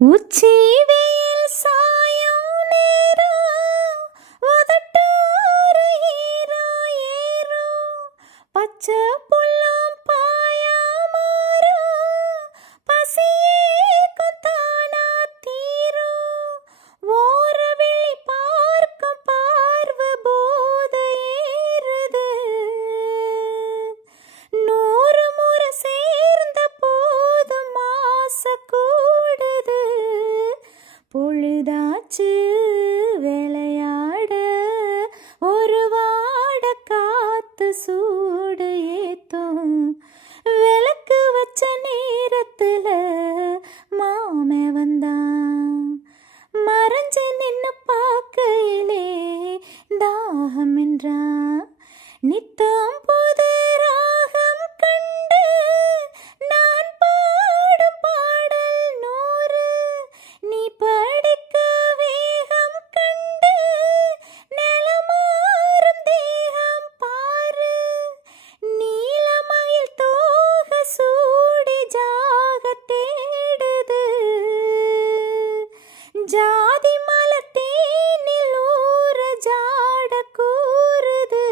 உச்சி வெயில் சாயும் நேரம் உதட்டோர ஈரோ ஏறோ பச்சை புல்லும் பாயாமாறோ பசியே கொத்தானா தீரோ ஓரவிழி பார்க்கும் பார்வை போத ஏறுது 100 முறை சேர்ந்த போதும் ஆசை கூடுது பொழுதாச்சு விளையாட ஒரு வாட காத்து சூடு ஏத்தும் விளக்கு வச்ச நேரத்துல மாமே வந்தான் மறைஞ்சு நின்னு பார்க்கையிலே தாகம் என்றான் நித்தம் புது ராகம் கண்டு நான் பாடும் பாடல் 100 நீ படிக்க வேகம் கண்டு நிலமாறும் தேகம் பாரு நீலமயில் தோக சூடி ஜாக தேடுது ஜாதி மலர் தேனில் ஊற ஜாட கூறுது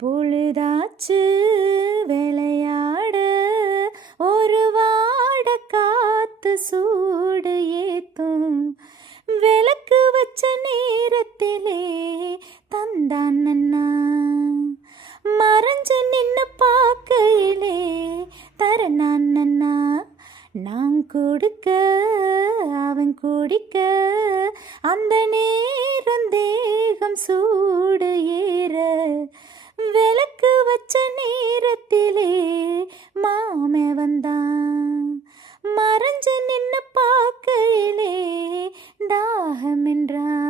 பொழுதாச்சு விளையாட ஒரு வாட காத்து சூடு ஏத்தும் விளக்கு வச்ச நேரத்திலே தந்தான் நன்னா மறைஞ்சு நின்னு பார்க்கையிலே தரனான் நன்னா நான் கொடுக்க அவன் குடிக்க அந்த நேரம் தேகம் சூடு ஏற விளக்கு வச்ச நேரத்திலே மாமே வந்தான் மறைஞ்சு நின்னு பார்க்கையிலே தாகம் என்றான்.